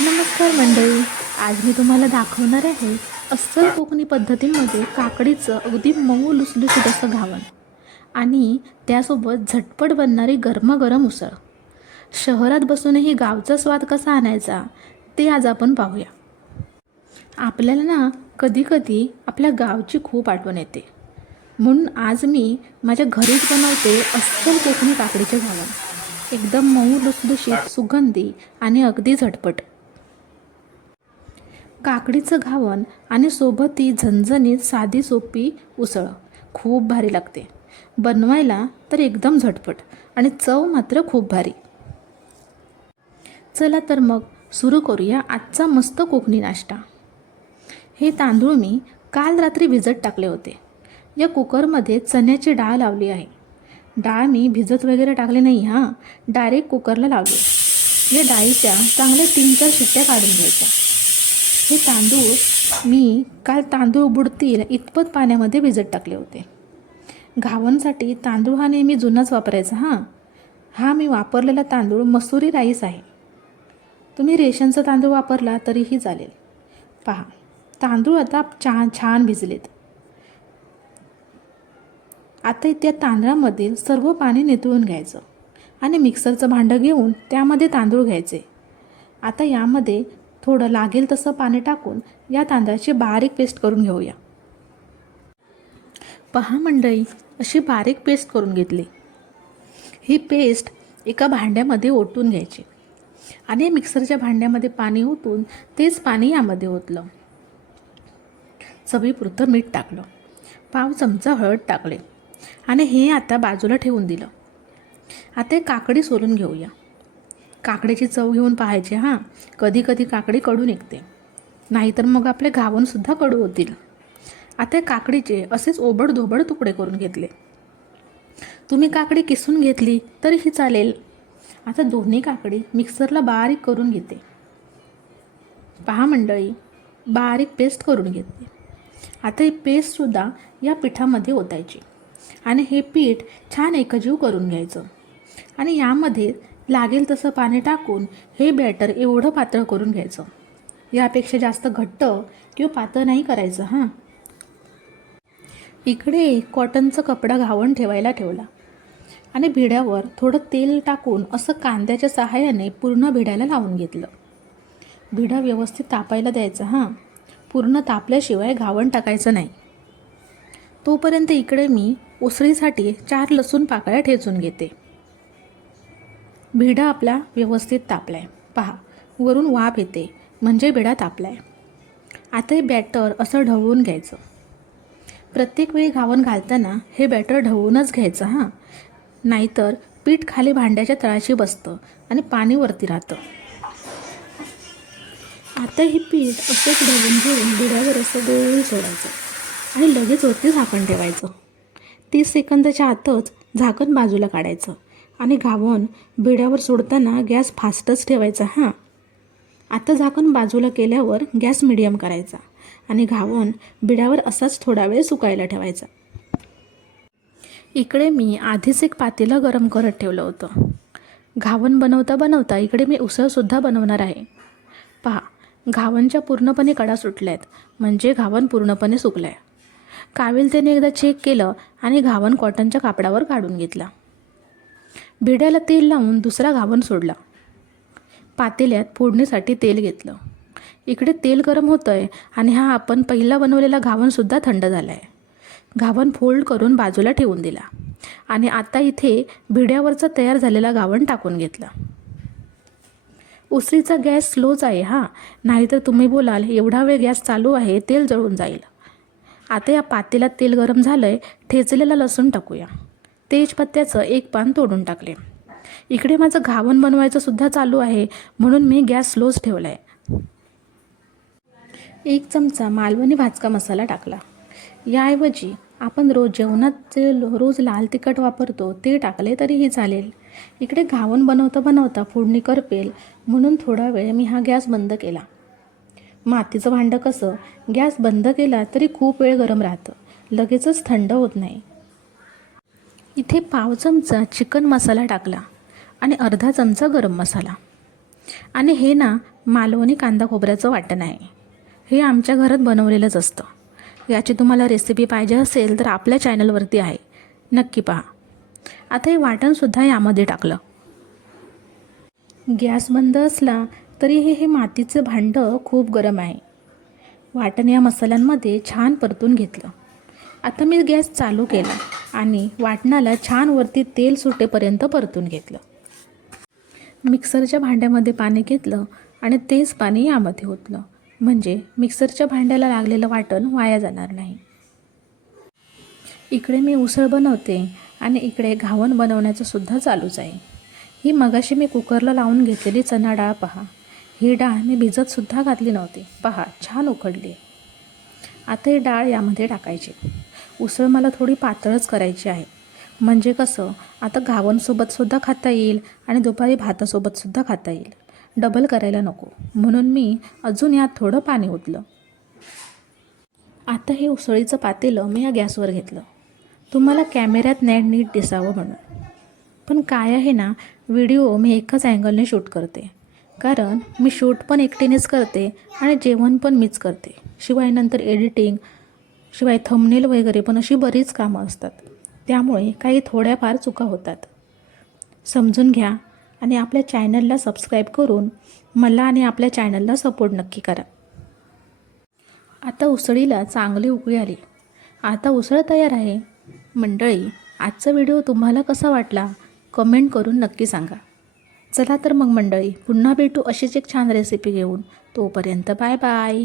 नमस्कार मंडळी. आज मी तुम्हाला दाखवणार आहे अस्सल कोकणी पद्धतीमध्ये काकडीचं अगदी मऊ लुसलुशीत असं घावण आणि त्यासोबत झटपट बनणारी गरमागरम उसळ. शहरात बसूनही गावचा स्वाद कसा आणायचा ते आज आपण पाहूया. आपल्याला ना कधी कधी आपल्या गावची खूप आठवण येते, म्हणून आज मी माझ्या घरीच बनवते अस्सल कोकणी काकडीचे घावण. एकदम मऊ लुसलुशीत, सुगंधी आणि अगदी झटपट. काकडीचं घावण आणि सोबत ती झणझणीत साधी सोपी उसळ खूप भारी लागते. बनवायला तर एकदम झटपट आणि चव मात्र खूप भारी. चला तर मग सुरू करूया आजचा मस्त कोकणी नाश्ता. हे तांदूळ मी काल रात्री भिजत टाकले होते. या कुकरमध्ये चण्याची डाळ लावली आहे. डाळ मी भिजत वगैरे टाकले नाही, हां, डायरेक्ट कुकरला लावले. या डाळीच्या चांगल्या 3-4 शिट्ट्या काढून घ्यायच्या. हे तांदूळ मी काल तांदूळ बुडतील इतपत पाण्यामध्ये भिजत टाकले होते. घावणसाठी तांदूळ हा नेहमी जुनाच वापरायचा. हा मी वापरलेला तांदूळ मसुरी राईस आहे. तुम्ही रेशनचा तांदूळ वापरला तरीही चालेल. पहा, तांदूळ आता छान भिजलेत. आता त्या तांदळामधील सर्व पाणी निथळून घ्यायचं आणि मिक्सरचं भांडं घेऊन त्यामध्ये तांदूळ घ्यायचे. आता यामध्ये थोडं लागेल तसं पाणी टाकून या तांदळाची बारीक पेस्ट करून घेऊया. पहा मंडळी, अशी बारीक पेस्ट करून घेतली. ही पेस्ट एका भांड्यामध्ये ओतून घ्यायची आणि मिक्सरच्या भांड्यामध्ये पाणी ओतून तेच पाणी यामध्ये ओतलं. चवीपुरतं मीठ टाकलं, पाव चमचा हळद टाकले आणि हे आता बाजूला ठेवून दिलं. आता काकडी सोलून घेऊया. काकडीची चव घेऊन पाहायची. कधी कधी काकडी कडू निघते, नाहीतर मग आपले घावणसुद्धा कडू होतील. आता काकडीचे असेच ओबडधोबड तुकडे करून घेतले. तुम्ही काकडी किसून घेतली तरीही चालेल. आता दोन्ही काकडी मिक्सरला बारीक करून घेते. पहा मंडळी, बारीक पेस्ट करून घेतली. आता ही पेस्टसुद्धा या पिठामध्ये ओतायची आणि हे पीठ छान एकजीव करून घ्यायचं आणि यामध्ये लागेल तसं पाणी टाकून हे बॅटर एवढं पातळ करून घ्यायचं. यापेक्षा जास्त घट्ट किंवा पातळ नाही करायचं. इकडे कॉटनचा कपडा घावण ठेवायला ठेवला आणि भिड्यावर थोडं तेल टाकून असं कांद्याच्या सहाय्याने पूर्ण भिड्याला लावून घेतलं. भिडा व्यवस्थित तापायला द्यायचा. पूर्ण तापल्याशिवाय घावण टाकायचं नाही. तोपर्यंत इकडे मी उसळीसाठी 4 लसूण पाकळ्या ठेचून घेते. भिडा आपला व्यवस्थित तापलाय. पहा, वरून वाफ येते म्हणजे भिडा तापलाय. आता हे बॅटर असं ढवळून घ्यायचं. प्रत्येक वेळी घावण घालताना हे बॅटर ढवळूनच घ्यायचं. नाहीतर पीठ खाली भांड्याच्या तळाशी बसतं आणि पाणी वरती राहतं. आता हे पीठ असंच ढवळून घेऊन भिड्यावर असं गोल सोडायचं आणि लगेच वरती झाकण ठेवायचं. 30 सेकंदाच्या आतच झाकण बाजूला काढायचं आणि घावण भिड्यावर सोडताना गॅस फास्टच ठेवायचा. आता झाकण बाजूला केल्यावर गॅस मिडियम करायचा आणि घावण भिड्यावर असाच थोडा वेळ सुकायला ठेवायचा. इकडे मी आधीच एक पातेलं गरम करत ठेवलं होतं. घावण बनवता बनवता इकडे मी उसळसुद्धा बनवणार आहे. पहा, घावणच्या पूर्णपणे कडा सुटल्या आहेत म्हणजे घावण पूर्णपणे सुकलं आहे. कावेल त्याने एकदा चेक केलं आणि घावण कॉटनच्या कापडावर काढून घेतला. भिड्याला तेल लावून दुसरा घावण सोडला. पातेल्यात फोडणीसाठी तेल घेतलं. इकडे तेल गरम होतं आहे आणि आपण पहिला बनवलेला घावणसुद्धा थंड झाला आहे. घावण फोल्ड करून बाजूला ठेवून दिला आणि आता इथे भिड्यावरचा तयार झालेला घावण टाकून घेतला. उसळीचा गॅस स्लोच आहे, नाहीतर तुम्ही बोलाल एवढा वेळ गॅस चालू आहे, तेल जळून जाईल. आता या पातेल्यात तेल गरम झालं आहे. ठेचलेला लसूण टाकूया. तेजपत्त्याचं 1 पान तोडून टाकले. इकडे माझं घावण बनवायचं सुद्धा चालू आहे, म्हणून मी गॅस स्लोच ठेवला आहे. 1 चमचा मालवणी भाजका मसाला टाकला. याऐवजी आपण जेवणात जे रोज लाल तिखट वापरतो ते टाकले तरीही चालेल. इकडे घावण बनवता बनवता फोडणी करपेल म्हणून थोडा वेळ मी गॅस बंद केला. मातीचं भांडं कसं गॅस बंद केला तरी खूप वेळ गरम राहतं, लगेचच थंड होत नाही. इथे पाव चमचा चिकन मसाला टाकला आणि अर्धा चमचा गरम मसाला आणि हे मालवणी कांदा खोबऱ्याचं वाटण आहे. हे आमच्या घरात बनवलेलंच असतं. याची तुम्हाला रेसिपी पाहिजे असेल तर आपल्या चॅनलवरती आहे, नक्की पहा. आता हे वाटणसुद्धा यामध्ये टाकलं. गॅस बंद असला तरी हे मातीचं भांडं खूप गरम आहे. वाटण या मसाल्यांमध्ये छान परतून घेतलं. आता मी गॅस चालू केला आणि वाटणाला छान वरती तेल सुटेपर्यंत परतून घेतलं. मिक्सरच्या भांड्यामध्ये पाणी घेतलं आणि तेच पाणी यामध्ये ओतलं, म्हणजे मिक्सरच्या भांड्याला लागलेलं वाटण वाया जाणार नाही. इकडे मी उसळ बनवते आणि इकडे घावण बनवण्याचं सुद्धा चालूच आहे. ही मगाशी मी कुकरला लावून घेतलेली चणा डाळ पहा. ही डाळ मी भिजतसुद्धा घातली नव्हती. पहा, छान उकडली. आता ही डाळ यामध्ये टाकायची. उसळ मला थोडी पातळच करायची आहे, म्हणजे कसं आता घावणसोबतसुद्धा खाता येईल आणि दुपारी भातासोबतसुद्धा खाता येईल. डबल करायला नको, म्हणून मी अजून यात थोडं पाणी ओतलं. आता हे उसळीचं पातेलं मी या गॅसवर घेतलं, तुम्हाला कॅमेऱ्यात नीट दिसावं म्हणून. पण काय आहे ना, व्हिडिओ मी एकाच अँगलने शूट करते, कारण मी शूट पण एकटीनेच करते आणि जेवण पण मीच करते. शिवाय नंतर एडिटिंग, शिवाय थंबनेल वगैरे पण अशी बरीच कामं असतात. त्यामुळे काही थोड्याफार चुका होतात. समजून घ्या आणि आपल्या चॅनलला सबस्क्राईब करून मला आणि आपल्या चॅनलला सपोर्ट नक्की करा. आता उसळीला चांगली उकळी आली. आता उसळ तयार आहे. मंडळी, आजचा व्हिडिओ तुम्हाला कसा वाटला कमेंट करून नक्की सांगा. चला तर मग मंडळी, पुन्हा भेटू अशीच एक छान रेसिपी घेऊन. तोपर्यंत बाय बाय.